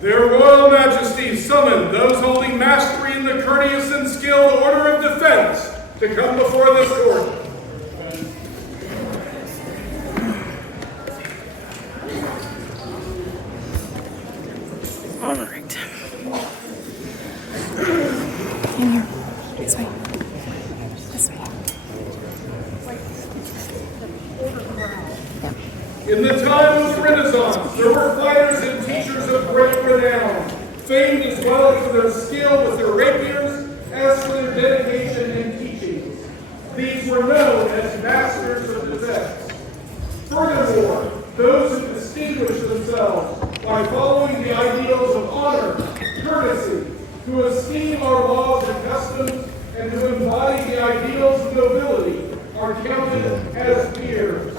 Their Royal Majesties summon those holding mastery in the courteous and skilled order of defense to come before this court. All right. In here. This way. This way. In the time of the Renaissance, there were fighters and teachers of great renown, famed as well for their skill with their rapiers as for their dedication and teachings. These were known as masters of defense. Furthermore, those who distinguished themselves by following the ideals of honor, courtesy, who esteem our laws and customs, and who embody the ideals of nobility are counted as peers.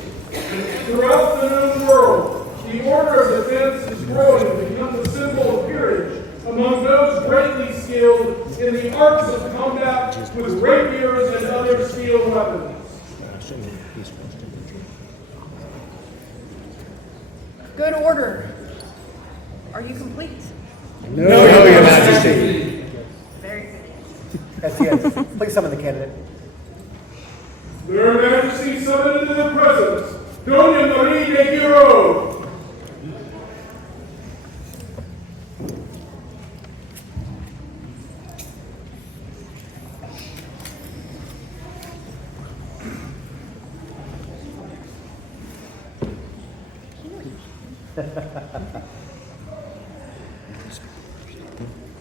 Throughout the known world, the order of defense is growing to become the symbol of peerage among those greatly skilled in the arts of combat with rapiers and other steel weapons. Good order. Are you complete? No, Your Majesty. Very good. That's the end. Please summon the candidate. Their Majesty summoned into the presence, Doña Marie de Girau.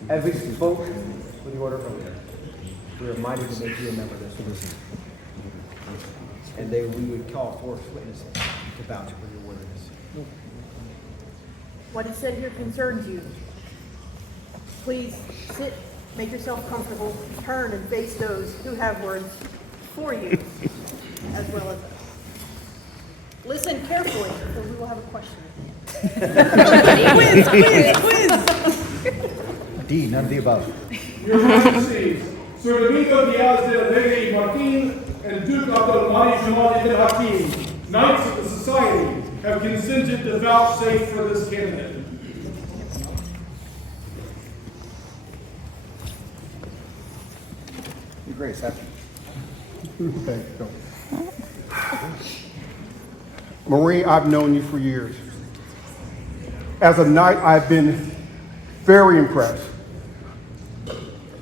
As we spoke with the order earlier, we are reminded to make you remember this. And we would call forth witnesses to vouch for your worthiness. What is said here concerns you. Please sit, make yourself comfortable, turn and face those who have words for you, as well as us. Listen carefully, or we will have a question. quiz. D, none of the above. Your Majesties, Sir Domingo Diaz de Rey Martin and Duke Abdulmani Jamal ibn Hakim, Knights of the Society, have consented to vouchsafe for this candidate. Your Grace, after. Thank you. Marie, I've known you for years. As a knight, I've been very impressed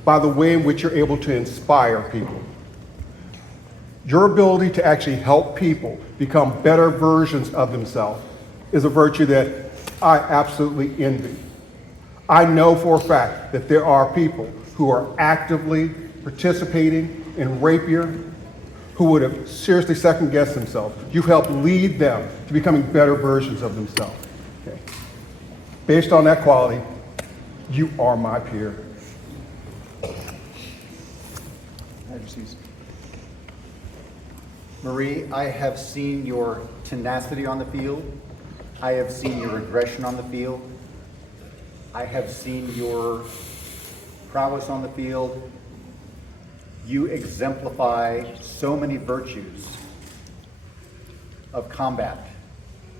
by the way in which you're able to inspire people. Your ability to actually help people become better versions of themselves is a virtue that I absolutely envy. I know for a fact that there are people who are actively participating in rapier who would have seriously second-guessed themselves. You've helped lead them to becoming better versions of themselves. Okay. Based on that quality, you are my peer. Majesties. Marie, I have seen your tenacity on the field. I have seen your aggression on the field. I have seen your prowess on the field. You exemplify so many virtues of combat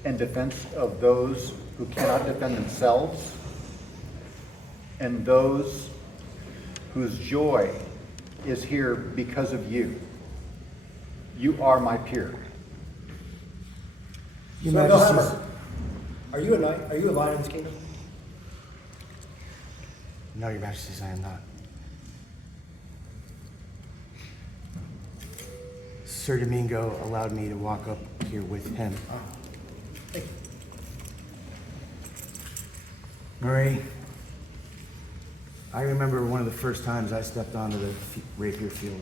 and defense of those who cannot defend themselves and those whose joy is here because of you. You are my peer. Your Majesty, are you a knight? Are you a lion in this kingdom? No, Your Majesties, I am not. Sir Domingo allowed me to walk up here with him. Thank you. Marie, I remember one of the first times I stepped onto the rapier field.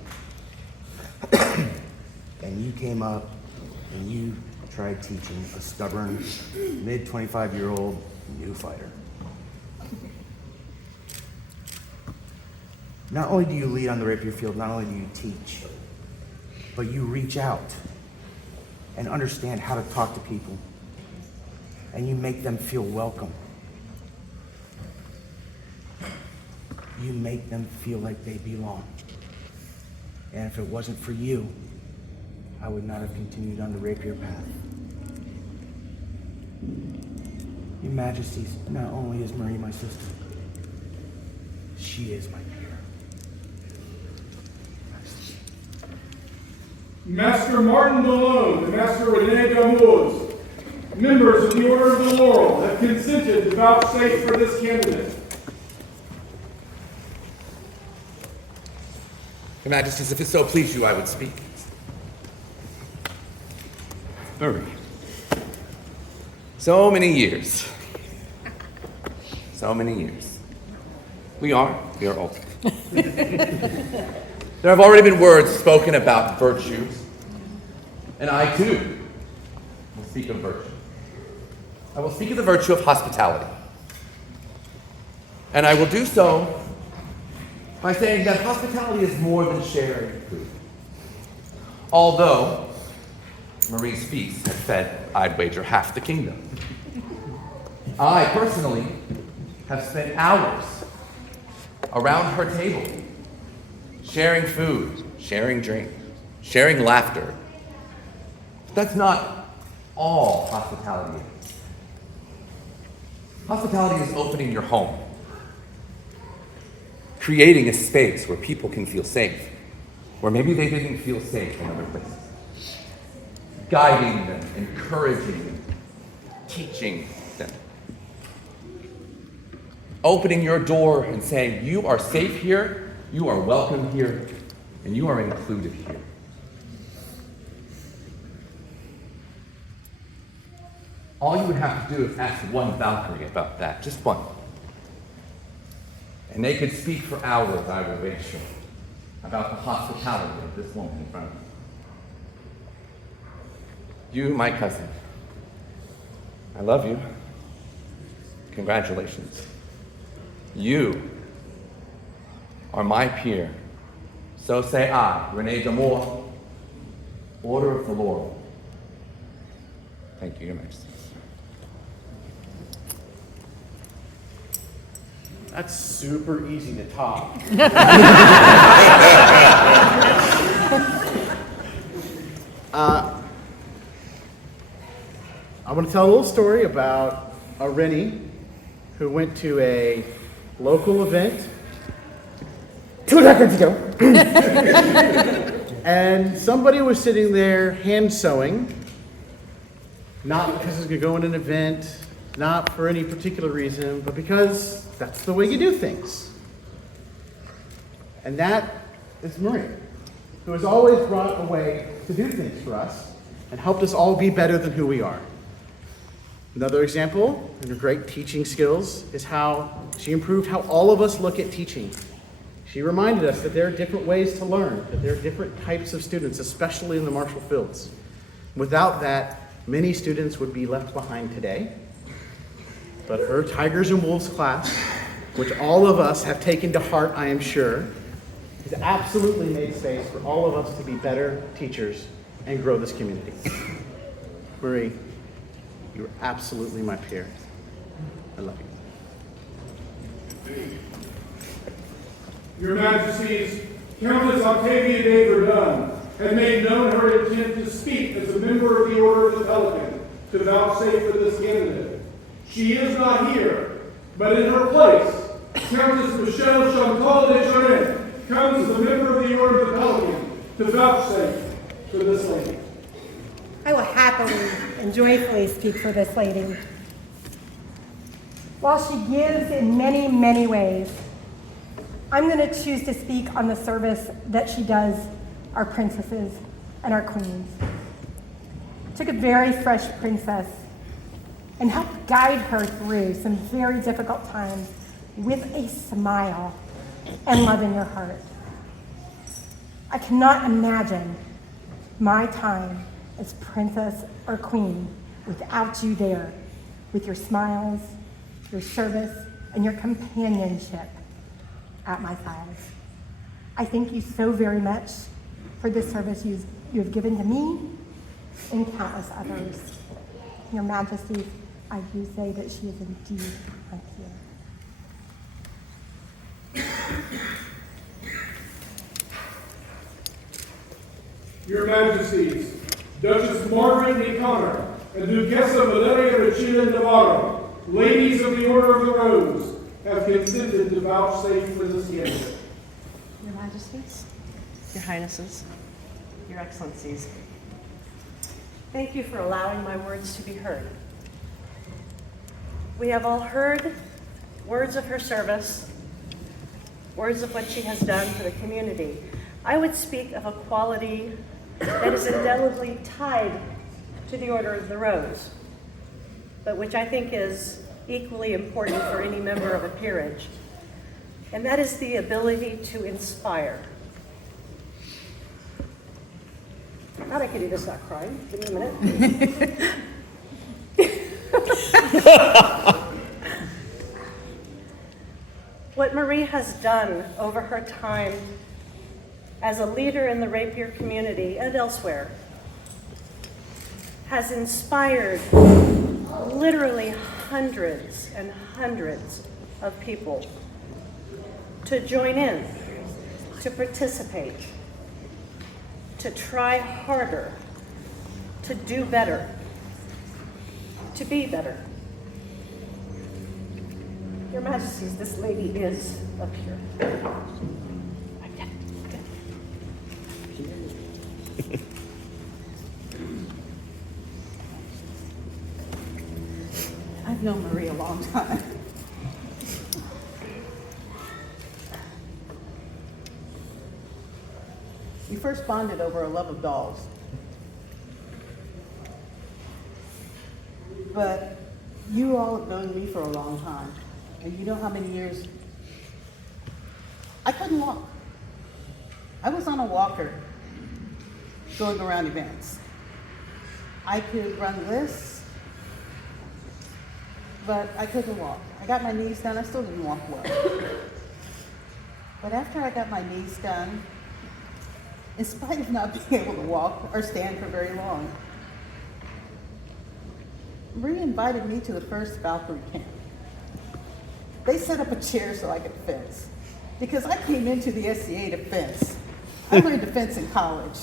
And you came up and you tried teaching a stubborn, mid-25-year-old new fighter. Not only do you lead on the rapier field, not only do you teach, but you reach out and understand how to talk to people, and you make them feel welcome. You make them feel like they belong. And if it wasn't for you, I would not have continued on the rapier path. Your Majesties, not only is Marie my sister, she is my peer. Master Martin Malone and Master Rene Gamuz, members of the Order of the Laurel, have consented to vouchsafe for this candidate. Your Majesties, if it so please you, I would speak. Marie. So many years. So many years. We are old. There have already been words spoken about virtues, and I too will speak of virtue. I will speak of the virtue of hospitality. And I will do so by saying that hospitality is more than sharing food. Although Marie's feast had fed, I'd wager, half the kingdom. I personally have spent hours around her table, sharing food, sharing drink, sharing laughter. That's not all hospitality is. Hospitality is opening your home, creating a space where people can feel safe, where maybe they didn't feel safe in other places. Guiding them, encouraging them, teaching them. Opening your door and saying, you are safe here, you are welcome here, and you are included here. All you would have to do is ask one Valkyrie about that, just one. And they could speak for hours, I would wager, about the hospitality of this woman in front of them. You, my cousin, I love you. Congratulations. You are my peer. So say I, Rene D'Amour, Order of the Laurel. Thank you, Your Majesty. That's super easy to top. I want to tell a little story about a Rennie who went to a local event 2 decades ago. And somebody was sitting there hand sewing, not because it's going to go in an event, not for any particular reason, but because that's the way you do things. And that is Marie, who has always brought a way to do things for us and helped us all be better than who we are. Another example of her great teaching skills is how she improved how all of us look at teaching. She reminded us that there are different ways to learn, that there are different types of students, especially in the martial fields. Without that, many students would be left behind today. But her Tigers and Wolves class, which all of us have taken to heart, I am sure, has absolutely made space for all of us to be better teachers and grow this community. Marie, you're absolutely my peer. I love you. Your Majesties, Countess Octavia de Verdun had made known her intent to speak as a member of the Order of the Pelican to vouchsafe for this candidate. She is not here, but in her place, Countess Michelle Chantal Desjardins comes as a member of the Order of the Pelican to vouchsafe for this lady. I will happily and joyfully speak for this lady. While she gives in many, many ways, I'm going to choose to speak on the service that she does our princesses and our queens. Took a very fresh princess and helped guide her through some very difficult times with a smile and love in your heart. I cannot imagine my time as princess or queen without you there, with your smiles, your service, and your companionship at my side. I thank you so very much for this service you have given to me and countless others. Your Majesty, I do say that she is indeed my peer. Your Majesties, Duchess Margaret O'Connor and Duquesa Valeria Regina Navarro ladies of the Order of the Rose, have consented to vouchsafe for this candidate. Your Majesties, Your Highnesses, Your Excellencies, thank you for allowing my words to be heard. We have all heard words of her service, words of what she has done for the community. I would speak of a quality that is indelibly tied to the Order of the Rose, but which I think is equally important for any member of a peerage, and that is the ability to inspire. I thought I could do this without crying. Give me a minute. What Marie has done over her time as a leader in the rapier community and elsewhere has inspired literally hundreds and hundreds of people to join in, to participate, to try harder, to do better, to be better. Your Majesties, this lady is up here. I've known Marie a long time. We first bonded over a love of dolls. But you all have known me for a long time, and you know how many years I couldn't walk. I was on a walker going around events. I could run lists, but I couldn't walk. I got my knees done, I still didn't walk well. But after I got my knees done, in spite of not being able to walk or stand for very long, Marie invited me to the first Valkyrie camp. They set up a chair so I could fence, because I came into the SCA to fence. I learned to fence in college.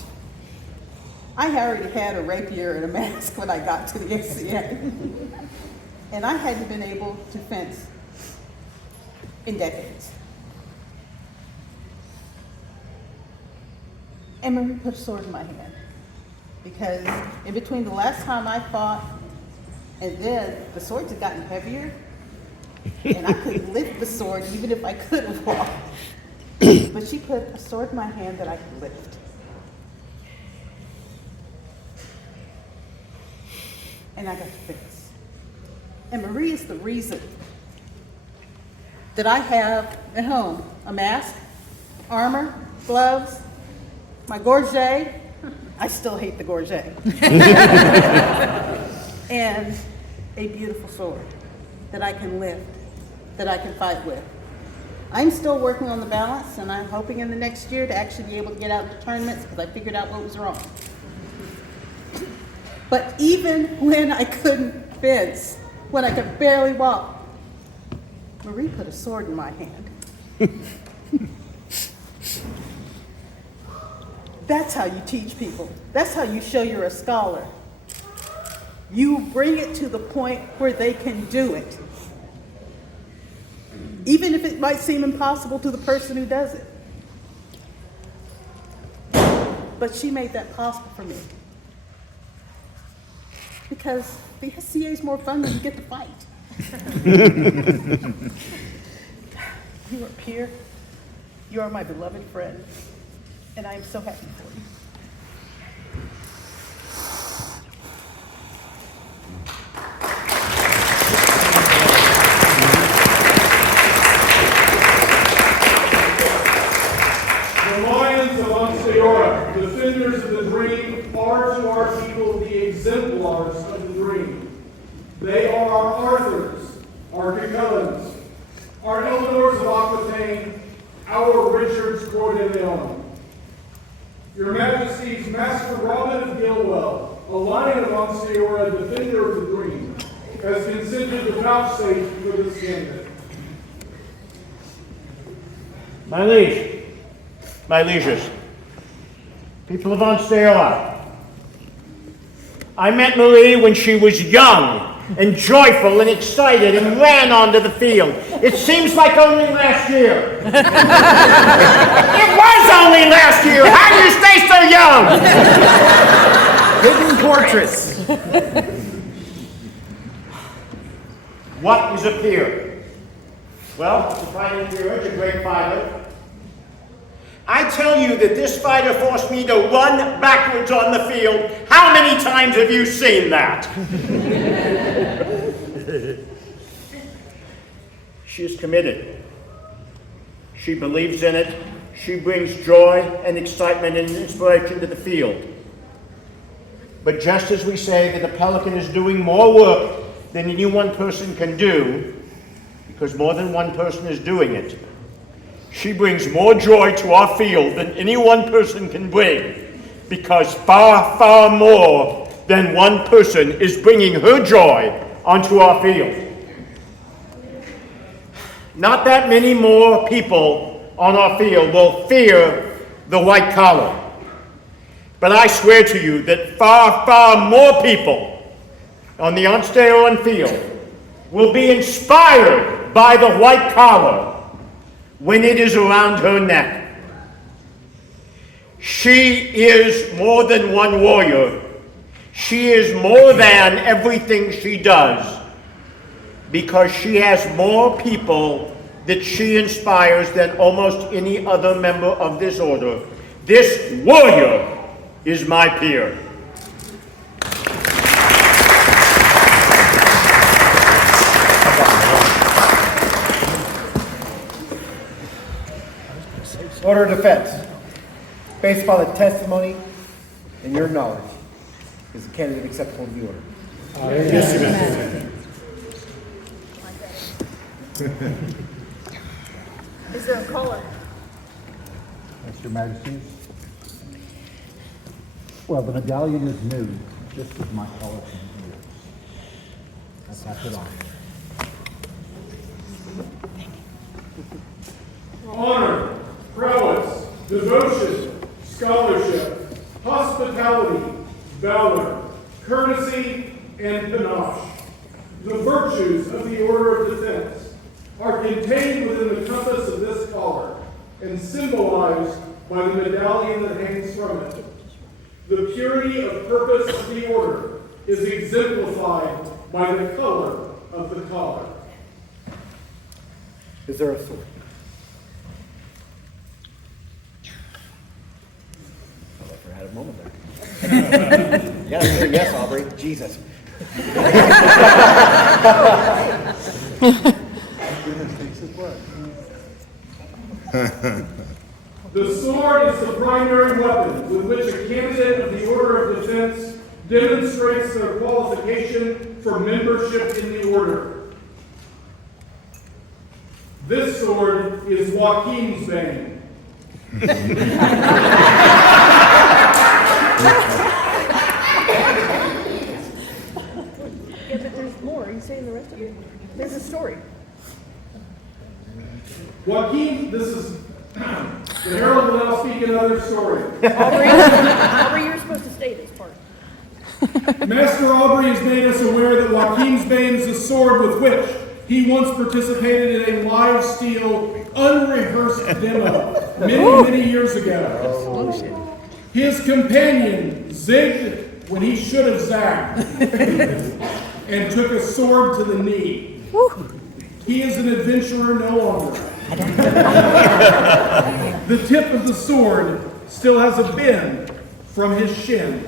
I already had a rapier and a mask when I got to the SCA. And I hadn't been able to fence in decades. And Marie put a sword in my hand, because in between the last time I fought and then, the swords had gotten heavier, and I couldn't lift the sword even if I could walk. But she put a sword in my hand that I could lift. And I got to fence. And Marie is the reason that I have at home a mask, armor, gloves, my gorget. I still hate the gorget. And a beautiful sword that I can lift, that I can fight with. I'm still working on the balance, and I'm hoping in the next year to actually be able to get out into tournaments, because I figured out what was wrong. But even when I couldn't fence, when I could barely walk, Marie put a sword in my hand. That's how you teach people. That's how you show you're a scholar. You bring it to the point where they can do it, even if it might seem impossible to the person who does it. But she made that possible for me, because the SCA is more fun than you get to fight. You are peer. You are my beloved friend, and I am so happy for you. The Lions of Ansteorra, defenders of the dream, are to our people the exemplars of the dream. They are our Arthurs, our Cucullins, our Eleanors of Aquitaine, our Richards Coeur de Leon. Your Majesty's Master Robin of Gilwell, a Lion of Ansteorra, defender of the dream, has consented to vouchsafe for this candidate. My liege, my lieges, people of Ansteorra, I met Marie when she was young and joyful and excited and ran onto the field. It seems like only last year. It was only last year. How do you stay so young? Hidden portraits. What is a peer? Well, the fighting peerage, a great fighter. I tell you that this fighter forced me to run backwards on the field. How many times have you seen that? She is committed. She believes in it. She brings joy and excitement and inspiration to the field. But just as we say that a pelican is doing more work than any one person can do, because more than one person is doing it, she brings more joy to our field than any one person can bring, because far, far more than one person is bringing her joy onto our field. Not that many more people on our field will fear the white collar, but I swear to you that far, far more people on the Ansteorra field will be inspired by the white collar when it is around her neck. She is more than one warrior. She is more than everything she does, because she has more people that she inspires than almost any other member of this order. This warrior is my peer. Order of defense. Based upon the testimony and your knowledge, is the candidate acceptable to the order? Yes, Is there a caller? Yes, Your Majesty. Well, the medallion is new. This is my color from here. I pass it on. Honor, prowess, devotion, scholarship, hospitality, valor, courtesy, and panache. The virtues of the Order of Defense are contained within the compass of this collar and symbolized by the medallion that hangs from it. The purity of purpose of the order is exemplified by the color of the collar. Is there a sword? I had a moment there. You gotta say yes, Aubrey. Jesus. The sword is the primary weapon with which a candidate of the Order of Defense demonstrates their qualification for membership in the order. This sword is Joaquin's bane. Yeah, but there's more. Are you saying the rest of it? There's a story. Joaquin, this is the herald will now speak another story. Aubrey, you're supposed to stay this part. Master Aubrey has made us aware that Joaquin's bane is a sword with which he once participated in a live steel, unrehearsed demo many years ago. His companion zigged when he should have zagged and took a sword to the knee. He is an adventurer no longer. The tip of the sword still has a bend from his shin.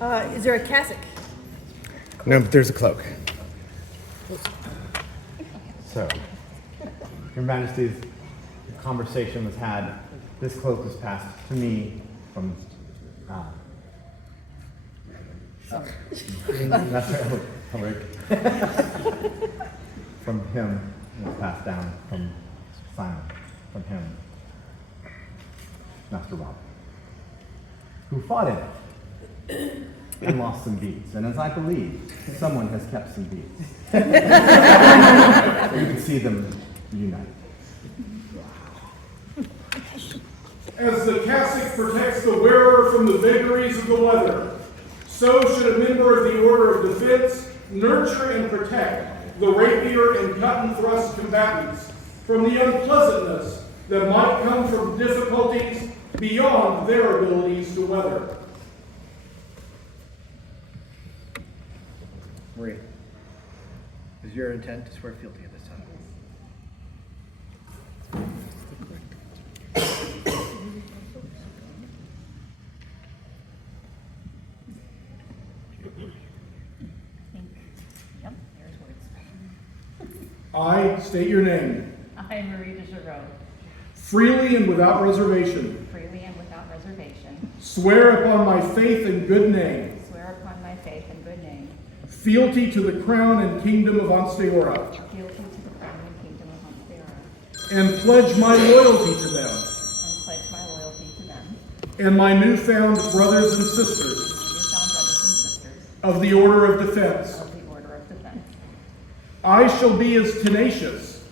Is there a cassock? No, but there's a cloak. So, Your Majesty, the conversation was had. This cloak was passed to me from Master Elric. From him, it was passed down from Simon, from him, Master Rob, who fought in it and lost some beats. And as I believe, someone has kept some beats. You can see them unite. As the cassock protects the wearer from the vagaries of the weather, so should a member of the order of defense nurture and protect the rapier and cut and thrust combatants from the unpleasantness that might come from difficulties beyond their abilities to weather. Marie, is your intent to swear fealty at this time? Yep, there's words. I state your name. I, Marie de Girau, Freely and without reservation. freely and without reservation, Swear upon my faith and good name. swear upon my faith and good name, Fealty to the crown and kingdom of Ansteorra. fealty to the crown and kingdom of Ansteorra, And pledge my loyalty to them. and pledge my loyalty to them, And my newfound brothers and sisters my newfound brothers and sisters of the order of defense. of the order of defense. I shall be as tenacious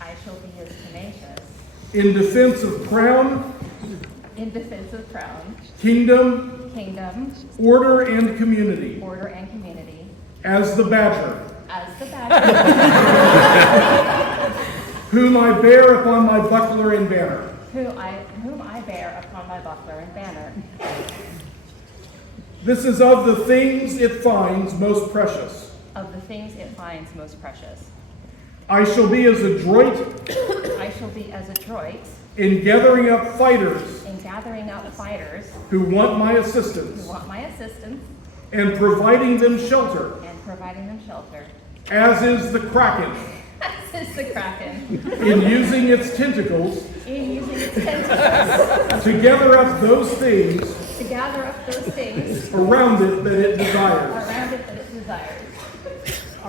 I shall be as tenacious in defense of crown, in defense of crown, kingdom, kingdom, order, and community order, and community, as the badger, as the badger, whom I bear upon my buckler and banner. whom I bear upon my buckler and banner. This is of the things it finds most precious. Of the things it finds most precious. I shall be as adroit I shall be as adroit in gathering up fighters in gathering up fighters who want my who assistance want my assistance and providing them shelter, and providing them shelter, as is the kraken as is the kraken, in using its tentacles in using its tentacles to gather up those things to gather up those things around it that it desires. around it that it desires.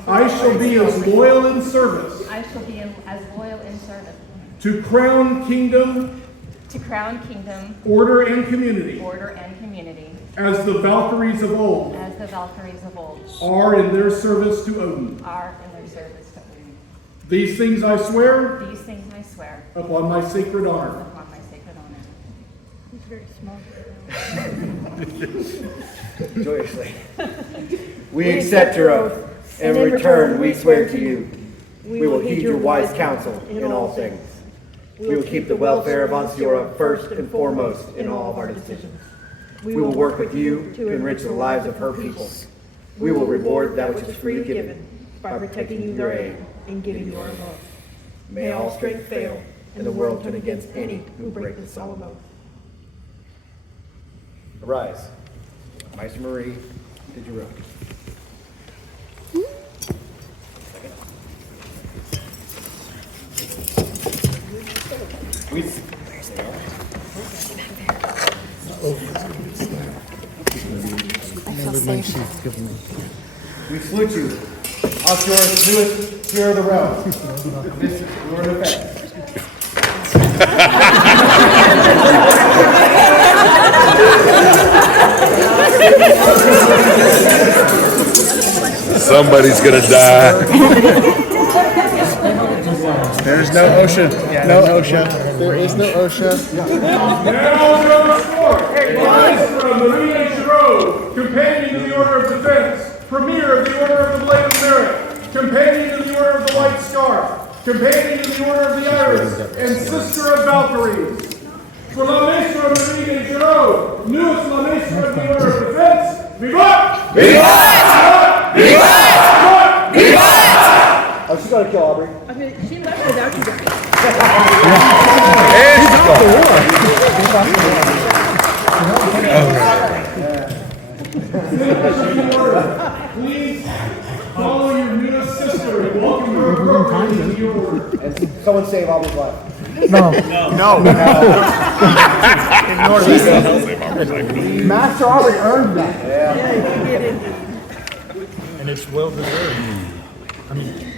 I shall be as loyal in service I shall be as loyal in service to crown, kingdom, to crown, kingdom, order, and community order, and community, as the Valkyries of old as the Valkyries of old are in their service to Odin. are in their service to Odin. These things I swear These things I swear upon my sacred honor. upon my sacred honor. He's very small. Joyously. We accept your oath, and in return we swear to you. We will heed your wise counsel in all things. We will keep the welfare of Ansteorra first and foremost in all of our decisions. We will work with you to enrich the lives of her people. We will reward that which is freely given by protecting you their aid and giving you our love. May all strength fail and the world turn against any who break this solemn oath. Arise. Meister Marie de Girau. We salute you, Ansteorra's newest peer of the realm. This is your defense. Somebody's gonna die. There's no OSHA. No OSHA. There is no OSHA. Now number 4, Ansteorra Marie de Girau, companion of the Order of Defense, premier of the Order of the Blade of Merit, companion of the Order of the White Scarf, companion of the Order of the Iris, and sister of Valkyries. For la Maestra Marie de Girau, newest la Maestra of the Order of Defense, vivat! Vivat! Vivat! Vivat! Oh, she's gonna kill Aubrey. I mean, she left without you guys. Please follow your newest sister and welcome her appropriately into your order. And someone save Aubrey's life. Master Aubrey earned that. Yeah. Yeah, you did it. And it's well deserved. I mean,